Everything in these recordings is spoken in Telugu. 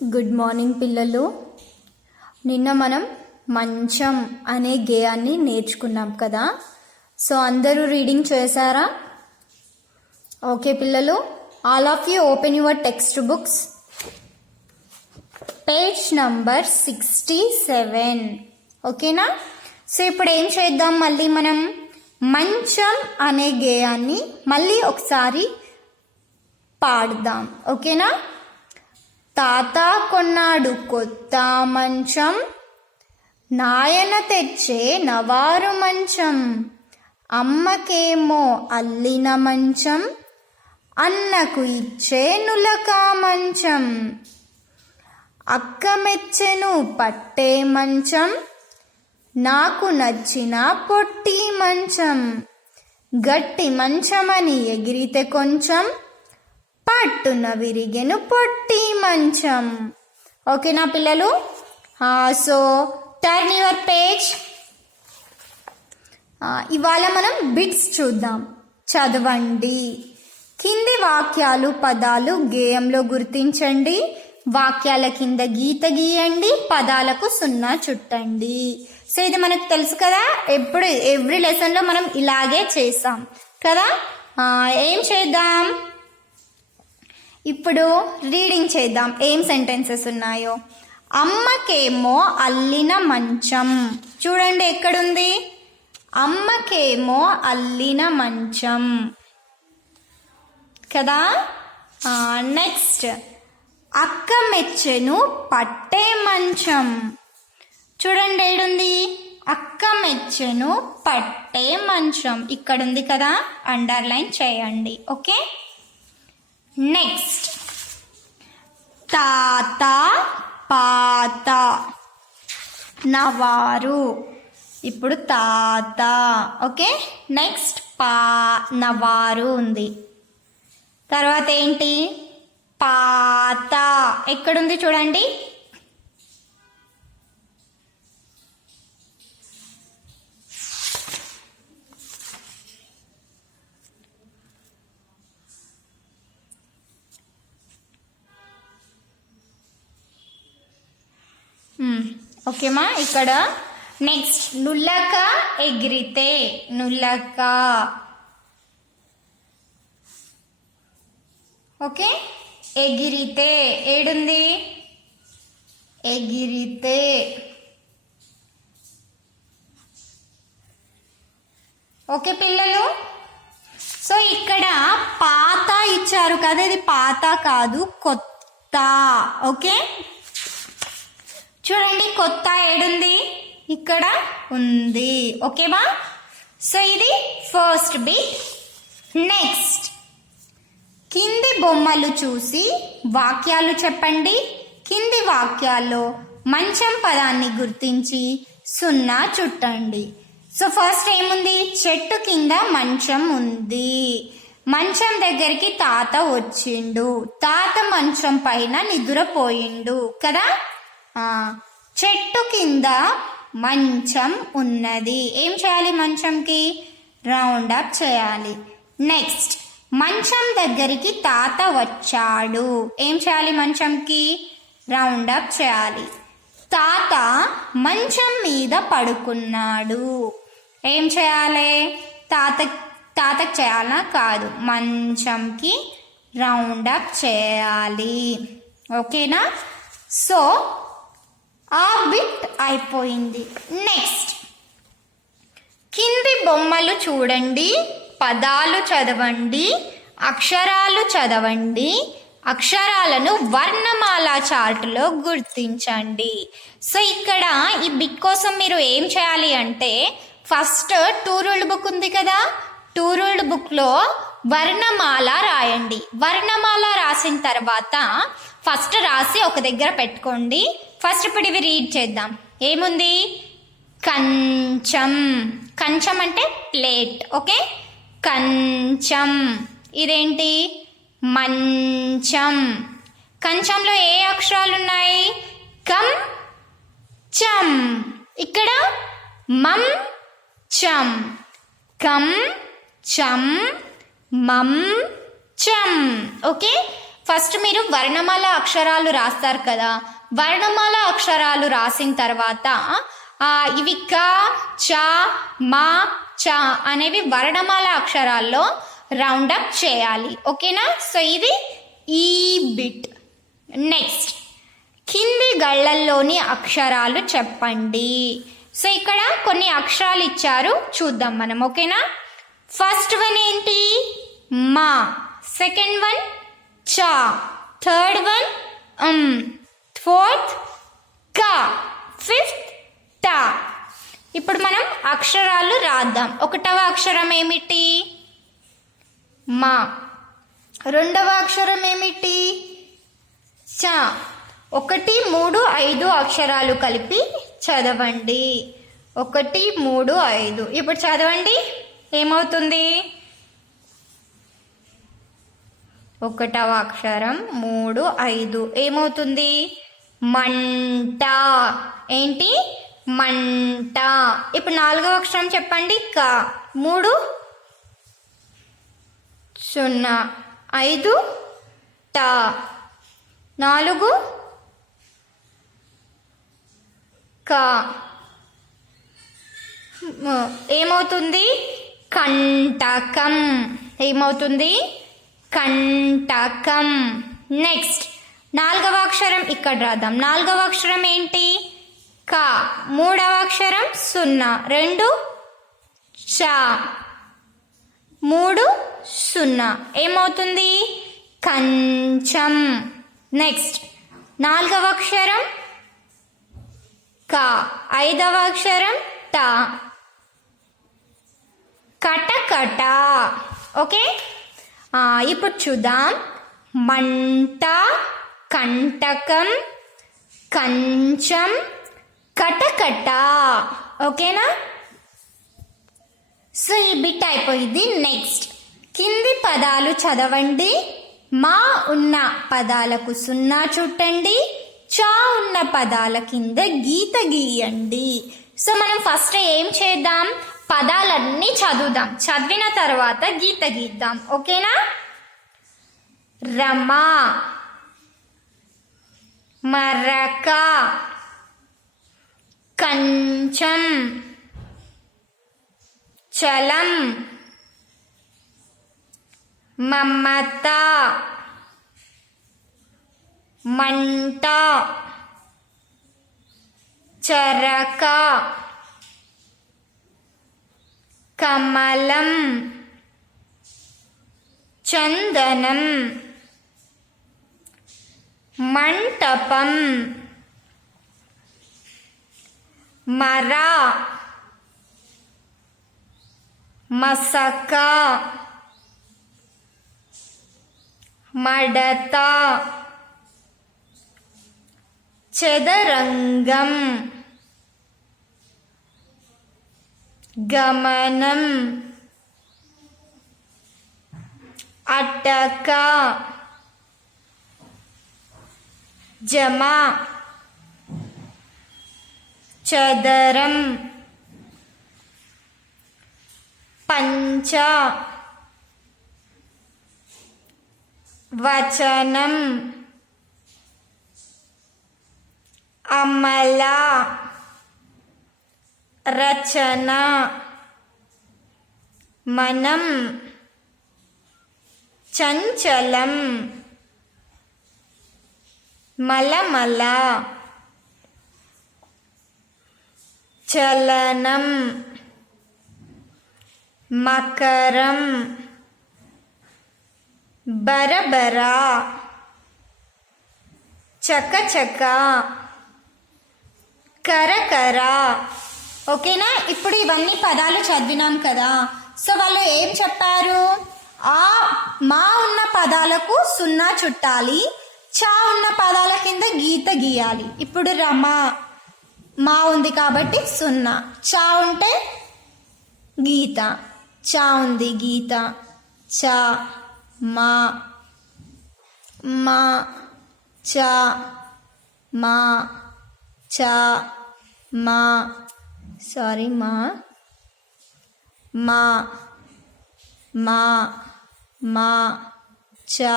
గుడ్ మార్నింగ్ పిల్లలు. నిన్న మనం మంచం అనే గేయాన్ని నేర్చుకున్నాం కదా. సో అందరూ రీడింగ్ చేశారా? ఓకే పిల్లలు, all of you open your text books. Page number 67. ఓకేనా? సో ఇప్పుడు ఏం చేద్దాం, మళ్ళీ మనం మంచం అనే గేయాన్ని మళ్ళీ ఒకసారి పాడుదాం. ఓకేనా? తాత కొన్నాడు కొత్త మంచం, నాయన తెచ్చే నవారు మంచం, అమ్మకేమో అల్లిన మంచం, అన్నకు ఇచ్చే నులక మంచం, అక్క మెచ్చెను పట్టే మంచం, నాకు నచ్చిన పొట్టి మంచం, గట్టి మంచమని ఎగిరితే కొంచెం, పట్టున విరిగెను పొట్టి మంచం. ఓకేనా పిల్లలు? So turn your page. ఇవాళ మనం బిట్స్ చూద్దాం. చదవండి. కింది వాక్యాలు పదాలు గేయంలో గుర్తించండి. వాక్యాల కింద గీత గీయండి, పదాలకు 0 చుట్టండి. సో ఇది మనకు తెలుసు కదా, ఎవ్రీ లెసన్లో మనం ఇలాగే చేస్తాం కదా. ఏం చేద్దాం ఇప్పుడు? రీడింగ్ చేద్దాం. ఏం సెంటెన్సెస్ ఉన్నాయో. అమ్మకేమో అల్లిన మంచం. చూడండి ఎక్కడుంది? అమ్మకేమో అల్లిన మంచం కదా. నెక్స్ట్, అక్క మెచ్చెను పట్టే మంచం. చూడండి ఏడుంది? అక్క మెచ్చెను పట్టే మంచం ఇక్కడుంది కదా, అండర్లైన్ చేయండి. ఓకే. నెక్స్ట్, తాత పాత నవారు. ఇప్పుడు తాత. ఓకే. నెక్స్ట్ నవారు ఉంది. తర్వాత ఏంటి? పాత ఎక్కడుంది చూడండి. ఓకేమా? ఇక్కడ నెక్స్ట్ నుల్లక ఎగిరితే. నుల్లక. ఓకే. ఎగిరితే ఏడుంది? ఎగిరితే. ఓకే పిల్లలు. సో ఇక్కడ పాత ఇచ్చారు కదా, ఇది పాత కాదు, కొత్త. ఓకే. చూడండి కొత్త ఏడుంది? ఇక్కడ ఉంది. ఓకేమా? సో ఇది ఫస్ట్ బిట్. నెక్స్ట్, కింది బొమ్మలు చూసి వాక్యాలు చెప్పండి. కింది వాక్యాల్లో మంచం పదాన్ని గుర్తించి 0 చుట్టండి. సో ఫస్ట్ ఏముంది? చెట్టు కింద మంచం ఉంది. మంచం దగ్గరికి తాత వచ్చిండు. తాత మంచం పైన నిద్రపోయిండు కదా. చెట్టు కింద మంచం ఉన్నది. ఏం చేయాలి? మంచంకి రౌండ్ అప్ చేయాలి. నెక్స్ట్, మంచం దగ్గరికి తాత వచ్చాడు. ఏం చేయాలి? మంచంకి రౌండ్ అప్ చేయాలి. తాత మంచం మీద పడుకున్నాడు. ఏం చేయాలి? తాతకి చేయాలా? కాదు, మంచంకి రౌండ్ అప్ చేయాలి. ఓకేనా? సో ఆ బిట్ అయిపోయింది. నెక్స్ట్, కింది బొమ్మలు చూడండి, పదాలు చదవండి, అక్షరాలు చదవండి, అక్షరాలను వర్ణమాల చార్టులో గుర్తించండి. సో ఇక్కడ ఈ బిట్ కోసం మీరు ఏం చేయాలి అంటే, ఫస్ట్ 2 రూల్డ్ బుక్ ఉంది కదా, 2 రూల్డ్ బుక్లో వర్ణమాల రాయండి. వర్ణమాల రాసిన తర్వాత ఫస్ట్ రాసి ఒక దగ్గర పెట్టుకోండి. ఫస్ట్ ఇప్పుడు ఇవి రీడ్ చేద్దాం. ఏముంది? కంచం. కంచం అంటే ప్లేట్. ఓకే. కంచం. ఇదేంటి? మంచం. కంచంలో ఏ అక్షరాలు ఉన్నాయి? కం చం. ఇక్కడ మం చం. కం చం మం చం. ఓకే. ఫస్ట్ మీరు వర్ణమాల అక్షరాలు రాస్తారు కదా, వర్ణమాల అక్షరాలు రాసిన తర్వాత ఇవి క, చ, మా, చ అనేవి వర్ణమాల అక్షరాల్లో రౌండ్ అప్ చేయాలి. ఓకేనా? సో ఇది ఈ బిట్. నెక్స్ట్ కింది గళ్ళల్లోని అక్షరాలు చెప్పండి. సో ఇక్కడ కొన్ని అక్షరాలు ఇచ్చారు, చూద్దాం మనం. ఓకేనా? ఫస్ట్ వన్ ఏంటి? మా. సెకండ్ వన్ చ. థర్డ్ వన్ ఫోర్త్ క. ఫిఫ్త్ ట. ఇప్పుడు మనం అక్షరాలు రాద్దాం. ఒకటవ అక్షరం ఏమిటి? మా. రెండవ అక్షరం ఏమిటి? చ. 1, 3, 5 అక్షరాలు కలిపి చదవండి. 1, 3, 5. ఇప్పుడు చదవండి, ఏమవుతుంది? ఒకటవ అక్షరం 3, 5 ఏమవుతుంది? మంట. ఏంటి? మంట. ఇప్పుడు నాలుగవ అక్షరం చెప్పండి. క. 3 0 5 ట. 4 క. ఏమవుతుంది? కంటకం. ఏమవుతుంది? కంటకం. నెక్స్ట్ నాలుగవ అక్షరం ఇక్కడ రాద్దాం. నాలుగవ అక్షరం ఏంటి? క. మూడవ అక్షరం 0 2 చ. 3 0 ఏమవుతుంది? కంచం. నెక్స్ట్ నాలుగవ అక్షరం క. ఐదవ అక్షరం ట. కటకట. ఓకే, ఇప్పుడు చూద్దాం. మంట, కంటకం, కంచం, కటకట. ఓకేనా? సో ఈ బిట్ అయిపోయింది. నెక్స్ట్ కింది పదాలు చదవండి. మా ఉన్న పదాలకు 0 చుట్టండి. చా ఉన్న పదాల కింద గీత గీయండి. సో మనం ఫస్ట్ ఏం చేద్దాం? పదాలన్నీ చదువుదాం, చదివిన తర్వాత గీత గీద్దాం. ఓకేనా? రమ, మరక, కంచం, చలం, మమత, మంట, చరక, కమలం, చందనం, మంటపం, మర, మసక, మడత, చదరంగం, గమనం, అటక, జమ, చదరం, పంచ, వచనం, అమల, రచన, మనం, చంచలం, మలమల, చలనం, మకరం, బరబర, చకచక, కరకర. ఓకేనా? ఇప్పుడు ఇవన్నీ పదాలు చదివినాం కదా. సో వాళ్ళు ఏం చెప్పారు? మా ఉన్న పదాలకు 0 చుట్టాలి, చా ఉన్న పదాల కింద గీత గీయాలి. ఇప్పుడు రమ, మా ఉంది కాబట్టి 0, చా ఉంటే గీత, చా ఉంది గీత, చా, మా, మా, చా, మా, చా, మా, సారీ మా, మా, మా, మా, చా,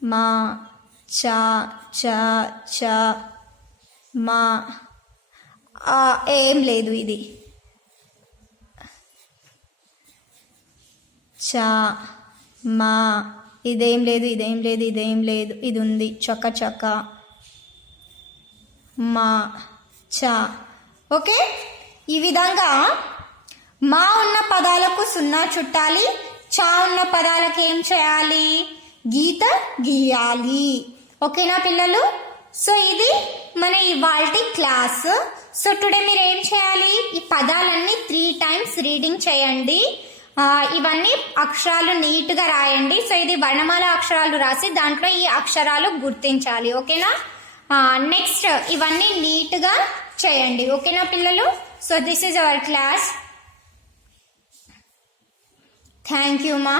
మా చ చ చ మా ఏం లేదు ఇది చ మా ఇదేం లేదు ఇదేం లేదు ఇదేం లేదు ఇది ఉంది చక చక మా చ ఓకే. ఈ విధంగా మా ఉన్న పదాలకు సున్నా చుట్టాలి, చా ఉన్న పదాలకు ఏం చేయాలి, గీత గీయాలి. ఓకేనా పిల్లలు? సో ఇది మన ఇవాల్టి క్లాస్. సో టుడే మీరు ఏం చేయాలి, ఈ పదాలన్నీ 3 times రీడింగ్ చేయండి. ఇవన్నీ అక్షరాలు నీట్గా రాయండి. సో ఇది వర్ణమాల అక్షరాలు రాసి దాంట్లో ఈ అక్షరాలు గుర్తించాలి. ఓకేనా? నెక్స్ట్ ఇవన్నీ నీట్గా చేయండి. ఓకేనా పిల్లలు? So this is our class. Thank you మా.